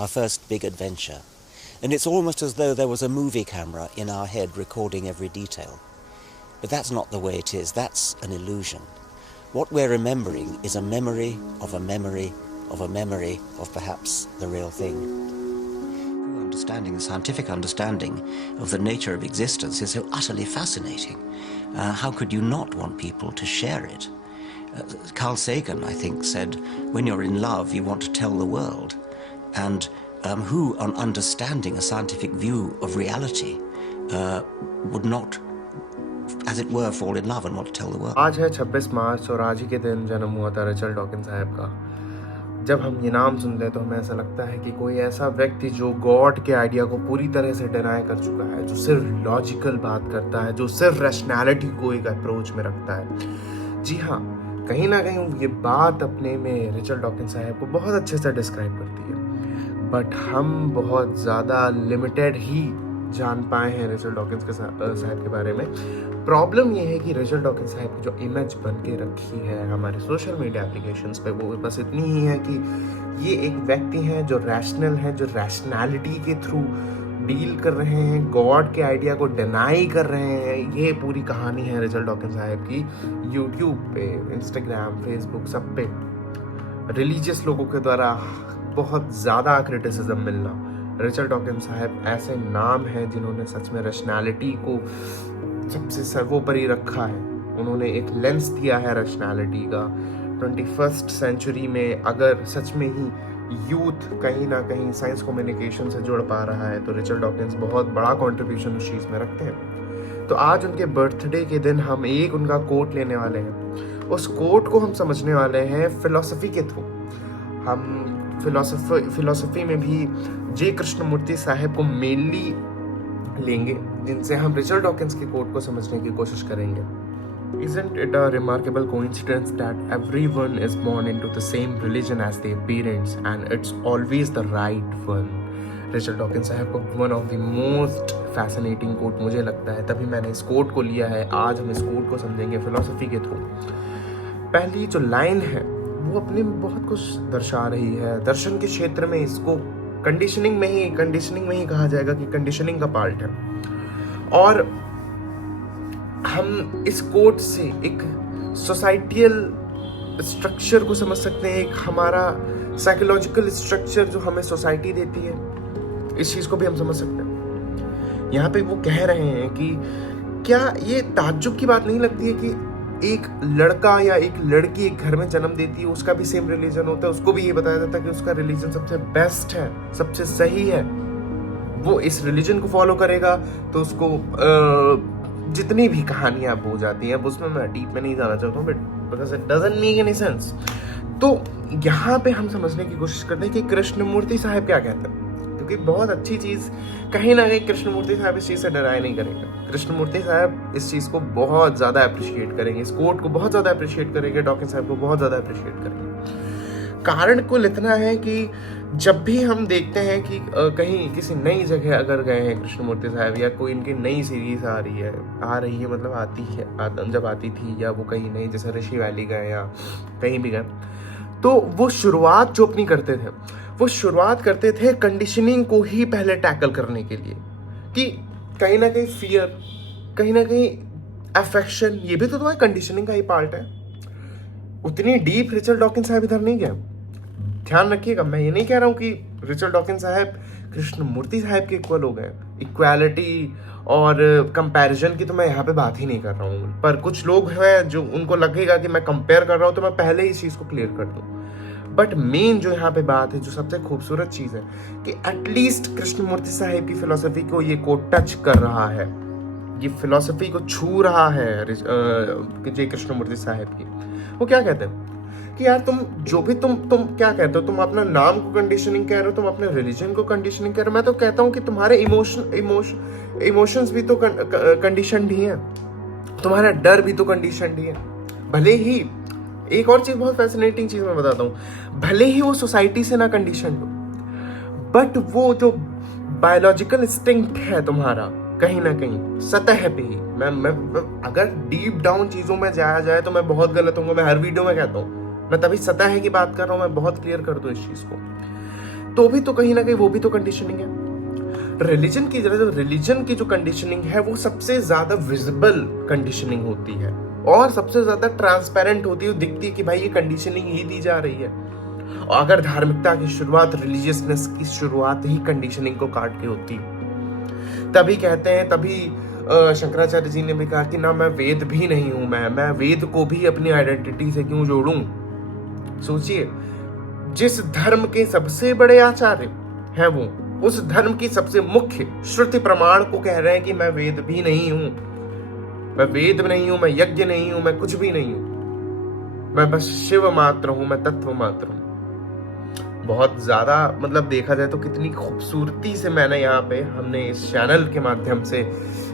our first big adventure. And it's almost as though there was a movie camera in our head recording every detail. But that's not the way it is. That's an illusion. What we're remembering is a memory of a memory of a memory of perhaps the real thing. Understanding, the scientific understanding of the nature of existence is so utterly fascinating. How could you not want people to share it? Carl Sagan, I think, said, when you're in love, you want to tell the world. And who, on understanding a scientific view of reality, would not, as it were, fall in love and want to tell the world? आज है 26 मार्च और आज ही के दिन जन्म हुआ था Richard Dawkins साहब का। जब हम ये नाम सुनते हैं तो हमें ऐसा लगता है कि कोई ऐसा व्यक्ति जो गॉड के आइडिया को पूरी तरह से डिनाई कर चुका है, जो सिर्फ लॉजिकल बात करता है, जो सिर्फ रैशनैलिटी को एक अप्रोच में रखता है। जी हाँ, कहीं ना कहीं ये बात अपने में रिचर्ड डॉकिंस साहब को बहुत अच्छे से डिस्क्राइब करती है। बट हम बहुत ज़्यादा लिमिटेड ही जान पाए हैं रिचर्ड डॉकिंस के साहब के बारे में। प्रॉब्लम ये है कि रिचर्ड डॉकिंस साहब की जो इमेज बन के रखी है हमारे सोशल मीडिया एप्लीकेशंस पे, वो बस इतनी ही है कि ये एक व्यक्ति हैं जो रैशनल है, जो रैशनैलिटी के थ्रू डील कर रहे हैं, गॉड के आइडिया को डिनाई कर रहे हैं। ये पूरी कहानी है रिचर्ड डॉकिंस साहब की। यूट्यूब पे, इंस्टाग्राम, फेसबुक, सब पे रिलीजियस लोगों के द्वारा बहुत ज़्यादा क्रिटिसिज्म मिलना। रिचर्ड डॉकिंस साहब ऐसे नाम हैं जिन्होंने सच में रैशनैलिटी को सबसे सर्वोपरि रखा है। उन्होंने एक लेंस दिया है रैशनैलिटी का। 21st सेंचुरी में अगर सच में ही यूथ कहीं ना कहीं साइंस कम्युनिकेशन से जुड़ पा रहा है तो रिचर्ड डॉकिंस बहुत बड़ा कंट्रीब्यूशन उस चीज़ में रखते हैं। तो आज उनके बर्थडे के दिन हम एक उनका कोट लेने वाले हैं। उस कोट को हम समझने वाले हैं फिलॉसफी के थ्रू। हम फिलॉसफी में भी जे कृष्णमूर्ति साहब को मेनली लेंगे, जिनसे हम रिचर्ड डॉकिंस के कोट को समझने की कोशिश करेंगे। Isn't it a remarkable coincidence that everyone is born into the same religion as their parents and it's always the right one? Richard Dawkins साहब को one of the most fascinating quote मुझे लगता है, तभी मैंने इस कोट को लिया है। आज हम इस कोट को समझेंगे फिलॉसफी के थ्रू। पहली जो लाइन है वो अपने में बहुत कुछ दर्शा रही है। दर्शन के क्षेत्र में इसको कंडीशनिंग में ही कहा जाएगा कि कंडीशनिंग का पार्ट है। और हम इस कोट से एक सोसाइटियल स्ट्रक्चर को समझ सकते हैं, एक हमारा साइकोलॉजिकल स्ट्रक्चर जो हमें सोसाइटी देती है, इस चीज़ को भी हम समझ सकते हैं। यहाँ पे वो कह रहे हैं कि क्या ये ताज्जुब की बात नहीं लगती है कि एक लड़का या एक लड़की एक घर में जन्म देती है, उसका भी सेम रिलीजन होता है, उसको भी ये बताया जाता है कि उसका रिलीजन सबसे बेस्ट है, सबसे सही है, वो इस रिलीजन को फॉलो करेगा तो उसको जितनी भी कहानियां हो जाती हैं, अब उसमें मैं डीप में नहीं जाना चाहता हूँ, but because it doesn't make any sense. तो यहाँ पे हम समझने की कोशिश करते हैं कि कृष्णमूर्ति साहब क्या कहते हैं, क्योंकि बहुत अच्छी चीज़ कहीं ना कहीं कृष्णमूर्ति साहब इस चीज़ से डराए नहीं करेंगे। कृष्णमूर्ति साहब इस चीज़ को बहुत ज़्यादा अप्रिशिएट करेंगे, इस कोट को बहुत ज़्यादा अप्रिशिएट करेंगे, डॉकिंस साहब को बहुत ज़्यादा अप्रिशिएट करेंगे। कारण कुल इतना है कि जब भी हम देखते हैं कि कहीं किसी नई जगह अगर गए हैं कृष्णमूर्ति साहब, या कोई इनकी नई सीरीज आ रही है मतलब आती है, जब आती थी, या वो कहीं नई जैसे ऋषि वैली गए या कहीं भी गए, तो वो शुरुआत जो अपनी करते थे, वो शुरुआत करते थे कंडीशनिंग को ही पहले टैकल करने के लिए, कि कहीं ना कहीं फियर, कहीं ना कहीं अफेक्शन, ये भी तो तुम्हारी कंडीशनिंग का ही पार्ट है। उतनी डीप रिचर्ड डॉकिंस साहब इधर नहीं गए। ध्यान रखिएगा, मैं ये नहीं कह रहा हूँ कि रिचर्ड डॉकिंस साहब कृष्णमूर्ति साहब के इक्वल हो गए। इक्वालिटी और कंपैरिजन की तो मैं यहाँ पे बात ही नहीं कर रहा हूँ, पर कुछ लोग हैं जो उनको लगेगा कि मैं कंपेयर कर रहा हूँ, तो मैं पहले ही इस चीज़ को क्लियर कर दूँ। बट मेन जो यहाँ पे बात है, जो सबसे खूबसूरत चीज़ है, कि एटलीस्ट कृष्णमूर्ति साहब की फिलॉसफी को ये कोट टच कर रहा है, ये फिलॉसफी को छू रहा है जय कृष्णमूर्ति साहब की। वो क्या कहते हैं कि यार तुम जो भी तुम क्या कहते हो, तुम अपना नाम को कंडीशनिंग कह रहे हो, तुम अपने रिलीजन को कंडीशनिंग कह रहे हो। मैं तो कहता हूँ कि तुम्हारे इमोशंस भी तो कंडीशनड ही हैं, तुम्हारा डर भी तो कंडीशनड ही है। भले ही एक और चीज, बहुत फैसिनेटिंग चीज मैं बताता हूँ, भले ही वो सोसाइटी से ना कंडीशनड हो, बट वो जो बायोलॉजिकल इंस्टिंक्ट है तुम्हारा, कहीं ना कहीं सतह पे ही, मैं अगर डीप डाउन चीजों में जाया जाए तो मैं बहुत गलत हूँ, मैं हर वीडियो में कहता हूँ, मैं तभी सतह की बात कर रहा हूँ, मैं बहुत क्लियर कर दूं इस चीज को, तो भी तो कहीं ना कहीं वो भी तो कंडीशनिंग है। रिलीजन की जो कंडीशनिंग है वो सबसे ज्यादा विजिबल कंडीशनिंग होती है और सबसे ज्यादा ट्रांसपेरेंट होती है, दिखती है कि भाई ये कंडीशनिंग ही दी जा रही है। और अगर धार्मिकता की शुरुआत, रिलीजियसनेस की शुरुआत ही कंडीशनिंग को काट के होती, तभी कहते हैं, तभी शंकराचार्य जी ने भी कहा कि ना मैं वेद भी नहीं हूं, मैं वेद को भी अपनी आइडेंटिटी से क्यों जोड़ूं। सोचिए, जिस धर्म के सबसे बड़े आचार्य हैं वो उस धर्म की सबसे मुख्य श्रुति प्रमाण को कह रहे हैं कि मैं वेद भी नहीं हूं, मैं वेद नहीं हूं, मैं यज्ञ नहीं हूं, मैं कुछ भी नहीं हूं, मैं बस शिव मात्र हूं, मैं तत्व मात्र हूं। बहुत ज्यादा मतलब देखा जाए तो कितनी खूबसूरती से हमने इस चैनल के माध्यम से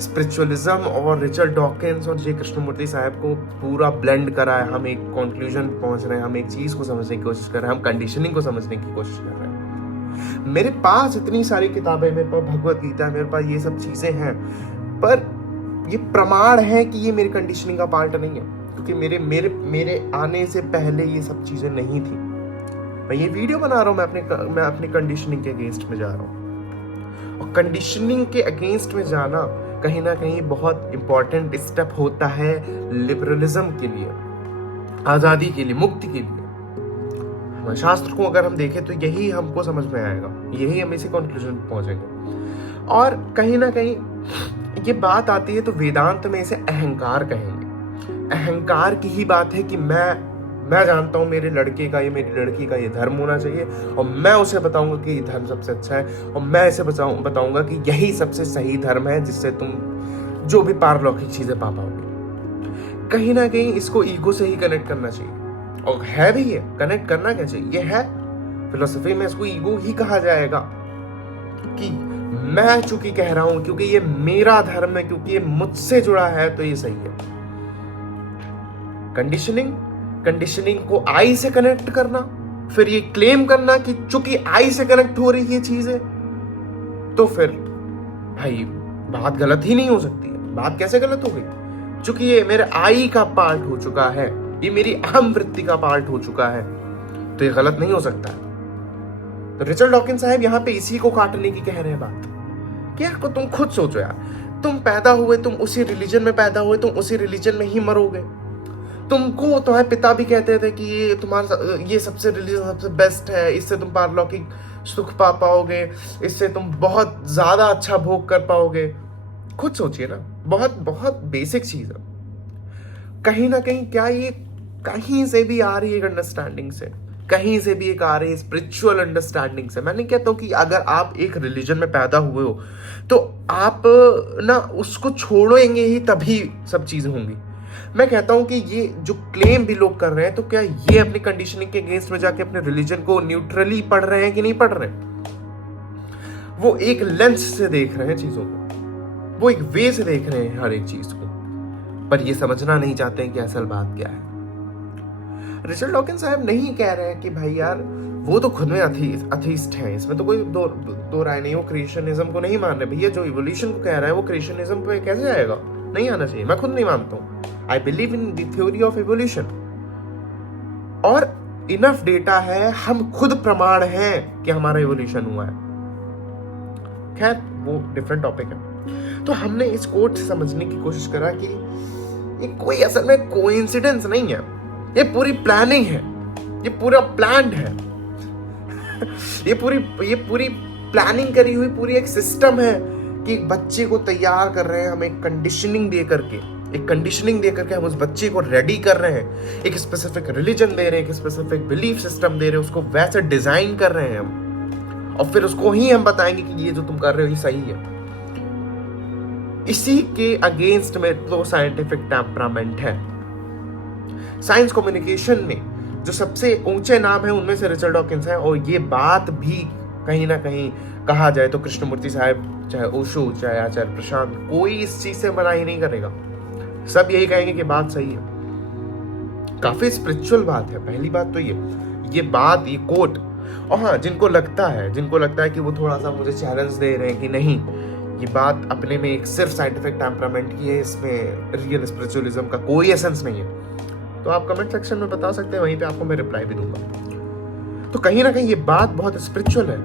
स्पिरिचुअलिज्म और रिचर्ड डॉकिंस और जे कृष्णमूर्ति साहब को पूरा ब्लेंड करा है। हम एक कंक्लूजन पहुंच रहे हैं, हम एक चीज को समझने की कोशिश कर रहे हैं, हम कंडीशनिंग को समझने की कोशिश कर रहे हैं। मेरे पास इतनी सारी किताबें, मेरे पास भगवत गीता है, मेरे पास ये सब चीजें हैं, पर ये प्रमाण है कि ये मेरी कंडीशनिंग का पार्ट नहीं है, क्योंकि मेरे आने से पहले ये सब चीजें नहीं थी। मैं ये वीडियो बना रहा हूँ, मैं अपनी कंडीशनिंग के अगेंस्ट में जा रहा हूँ, और कंडीशनिंग के अगेंस्ट में जाना कहीं ना कहीं बहुत इंपॉर्टेंट स्टेप होता है लिबरलिज्म के लिए, आजादी के लिए, मुक्ति के लिए। शास्त्र को अगर हम देखें तो यही हमको समझ में आएगा, यही हम इसी कंक्लूजन पे पहुंचेंगे। और कहीं ना कहीं ये बात आती है तो वेदांत में इसे अहंकार कहेंगे। अहंकार की ही बात है कि मैं जानता हूं मेरे लड़के का, ये मेरी लड़की का ये धर्म होना चाहिए, और मैं उसे बताऊंगा कि ये धर्म सबसे अच्छा है, और मैं इसे बताऊंगा कि यही सबसे सही धर्म है जिससे तुम जो भी पारलौकिक चीजें पा पाओगे। कहीं ना कहीं इसको ईगो से ही कनेक्ट करना चाहिए, और है भी ये, कनेक्ट करना क्या चाहिए, ये है फिलोसफी में इसको ईगो ही कहा जाएगा कि मैं चूंकि कह रहा हूं, क्योंकि ये मेरा धर्म है, क्योंकि ये मुझसे जुड़ा है, तो ये सही है। कंडीशनिंग को आई से कनेक्ट करना, फिर ये क्लेम करना कि चूंकि आई से कनेक्ट हो रही है चीजें, तो फिर भाई बात गलत ही नहीं हो सकती है। बात कैसे गलत हो गई? चूंकि ये मेरे आई का पार्ट हो चुका है, ये मेरी अहम वृत्ति का पार्ट हो चुका है, तो ये गलत नहीं हो सकता है। तो रिचर्ड डॉकिंस साहब यहाँ पे इसी को काटने की कह रहे हैं बात कि यार तुम खुद सोचो यार, तुम पैदा हुए, तुम उसी रिलीजन में पैदा हुए, तुम उसी रिलीजन में ही मरोगे। तुमको तुम्हारे पिता भी कहते थे कि ये तुम्हारा ये सबसे रिलीजन सबसे बेस्ट है, इससे तुम पारलौकिक सुख पा पाओगे, इससे तुम बहुत ज्यादा अच्छा भोग कर पाओगे। खुद सोचिए ना, बहुत बहुत बेसिक चीज है। कहीं ना कहीं क्या ये कहीं से भी आ रही है अंडरस्टैंडिंग से, कहीं से भी एक आ रही है स्पिरिचुअल अंडरस्टैंडिंग से। मैं नहीं कहता हूं कि अगर आप एक रिलीजन में पैदा हुए हो तो आप ना उसको छोड़ेंगे ही तभी सब चीजें होंगी। मैं कहता हूं कि ये जो क्लेम भी लोग कर रहे हैं, तो क्या ये अपनी कंडीशनिंग के अगेंस्ट में जाके अपने रिलीजन को न्यूट्रली पढ़ रहे हैं कि नहीं पढ़ रहे? वो एक लेंस से देख रहे हैं चीजों को, वो एक वे से देख रहे हैं हर एक चीज को, पर ये समझना नहीं चाहते हैं कि असल बात क्या है। रिचर्ड डॉकिंस साहब नहीं कह रहे हैं कि भाई यार वो तो खुद में अथीस्ट हैं, इसमें तो कोई दो राय नहीं। वो क्रिएशनिज्म को नहीं मान रहे। भैया जो इवोल्यूशन को कह रहा है वो क्रिएशनिज्म पे कैसे आएगा? नहीं आना चाहिए। मैं खुद नहीं मानता हूँ। I believe in the theory of evolution, और इनफ डेटा है, हम खुद प्रमाण हैं कि हमारा इवोल्यूशन हुआ है। खैर वो डिफरेंट टॉपिक है। तो हमने इस कोट से समझने की कोशिश करा कि ये कोई असल में कोइंसिडेंस नहीं है, ये पूरी प्लानिंग है, ये पूरा प्लान्ड है। ये पूरी प्लानिंग करी हुई पूरी एक सिस्टम है कि एक बच्चे को तैयार कर रहे हैं हम, एक कंडीशनिंग दे करके हम उस बच्चे को रेडी कर रहे हैं, एक स्पेसिफिक रिलीजन दे रहे हैं, एक स्पेसिफिक बिलीफ सिस्टम दे रहे हैं, उसको वैसे डिजाइन कर रहे हैं हम, और फिर उसको ही हम बताएंगे कि ये जो तुम कर रहे हो ये सही है। इसी के अगेंस्ट में तो साइंटिफिक टेम्परामेंट है। साइंस कम्युनिकेशन में जो सबसे ऊंचे नाम है उनमें से रिचर्ड डॉकिंस है, और ये बात भी कहीं ना कहीं कहा जाए तो कृष्णमूर्ति साहब, चाहे ओशो, चाहे आचार्य प्रशांत, कोई इस चीज से मना ही नहीं करेगा। सब यही कहेंगे कि बात सही है। काफी स्पिरिचुअल बात है। पहली बात तो ये बात, ये कोट, और हाँ, जिनको लगता है कि वो थोड़ा सा मुझे चैलेंज दे रहे हैं कि नहीं, ये बात अपने में एक सिर्फ साइंटिफिक टेम्परामेंट की है, इसमें रियल स्पिरिचुअलिज्म का कोई एसेंस नहीं है, तो आप कमेंट सेक्शन में बता सकते हैं, वहीं पे आपको मैं रिप्लाई भी दूंगा। तो कहीं ना कहीं ये बात बहुत स्पिरिचुअल है।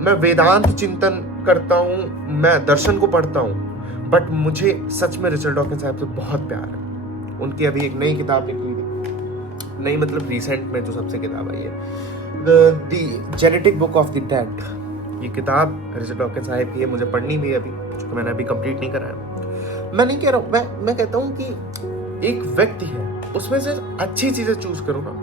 मैं वेदांत चिंतन करता हूँ, मैं दर्शन को पढ़ता हूँ, बट मुझे सच में रिचर्ड डॉकिंस साहब से बहुत प्यार है। उनकी अभी एक नई किताब निकली थी, नई मतलब रिसेंट में जो सबसे किताब आई है, the genetic book of the dead. ये किताब रिचर्ड डॉकिंस साहब की है, मुझे पढ़नी भी है अभी, क्योंकि मैंने अभी कंप्लीट नहीं करा है। मैं नहीं कह रहा हूँ, मैं कहता हूँ कि एक व्यक्ति है, उसमें से अच्छी चीजें चूज करो ना।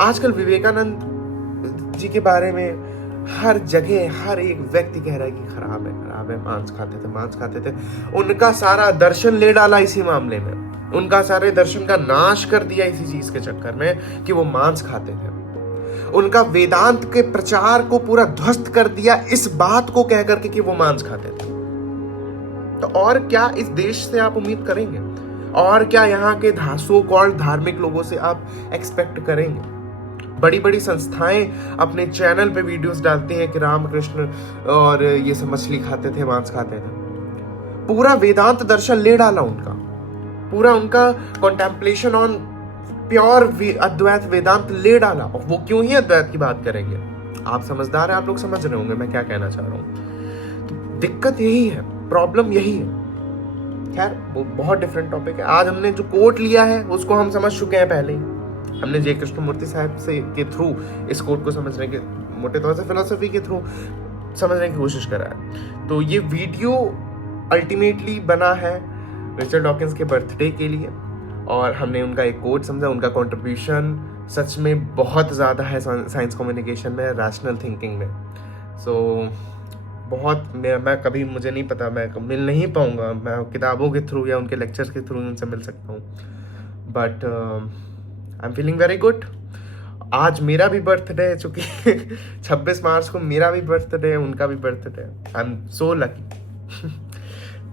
आजकल विवेकानंद जी के बारे में हर जगह हर एक व्यक्ति कह रहा है कि खराब है, मांस खाते थे। उनका सारा दर्शन ले डाला इसी मामले में, उनका सारे दर्शन का नाश कर दिया इसी चीज के चक्कर में कि वो मांस खाते थे। उनका वेदांत के प्रचार को पूरा ध्वस्त कर दिया इस बात को कह करके कि वो मांस खाते थे। तो और क्या इस देश से आप उम्मीद करेंगे? और क्या यहाँ के सो कॉल्ड धार्मिक लोगों से आप एक्सपेक्ट करेंगे? बड़ी बड़ी संस्थाएं अपने चैनल पे वीडियोस डालती हैं कि रामकृष्ण और ये सब मछली खाते थे, मांस खाते थे। पूरा वेदांत दर्शन ले डाला उनका, पूरा उनका कॉन्टेम्पलेशन ऑन प्योर अद्वैत वेदांत ले डाला। और वो क्यों ही अद्वैत की बात करेंगे? आप समझदार हैं, आप लोग समझ रहे होंगे मैं क्या कहना चाह रहा हूँ। तो दिक्कत यही है, प्रॉब्लम यही है। खैर वो बहुत डिफरेंट टॉपिक है। आज हमने जो कोट लिया है उसको हम समझ चुके हैं पहले ही। हमने जय कृष्णमूर्ति साहब से के थ्रू इस कोट को समझने के, मोटे तौर से फिलोसफी के थ्रू समझने की कोशिश करा है। तो ये वीडियो अल्टीमेटली बना है रिचर्ड डॉकिंस के बर्थडे के लिए, और हमने उनका एक कोट समझा। उनका कंट्रीब्यूशन सच में बहुत ज़्यादा है साइंस कम्युनिकेशन में, रैशनल थिंकिंग में। सो बहुत मैं कभी, मुझे नहीं पता, मैं मिल नहीं पाऊँगा, मैं किताबों के थ्रू या उनके लेक्चर्स के थ्रू उनसे मिल सकता हूँ, but I am feeling very good. आज मेरा भी बर्थडे है, चूँकि 26 मार्च को मेरा भी बर्थडे है, उनका भी बर्थडे है। I am so lucky.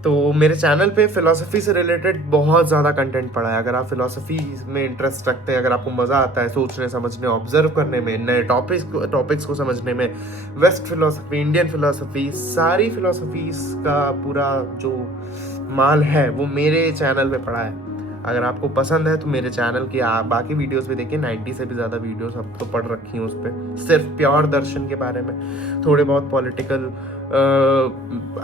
तो मेरे चैनल पे फिलोसफी से रिलेटेड बहुत ज़्यादा कंटेंट पड़ा है। अगर आप फिलोसफी में इंटरेस्ट रखते हैं, अगर आपको मज़ा आता है सोचने समझने, ऑब्जर्व करने में, नए टॉपिक्स को समझने में, वेस्ट फिलोसफी, इंडियन फिलोसफी, सारी फिलोसफीज का पूरा जो माल है वो मेरे चैनल पे पड़ा है। अगर आपको पसंद है तो मेरे चैनल की बाकी वीडियोस भी देखिए, 90 से भी ज़्यादा वीडियोस अब तो पढ़ रखी हैं उस पर, सिर्फ प्योर दर्शन के बारे में। थोड़े बहुत पॉलिटिकल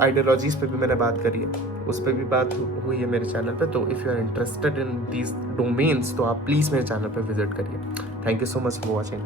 आइडियोलॉजीज पे भी मैंने बात करी है, उस पर भी बात हुई है मेरे चैनल पे। तो if you are interested in these domains तो आप प्लीज़ मेरे चैनल पे विजिट करिए। Thank you so much for watching.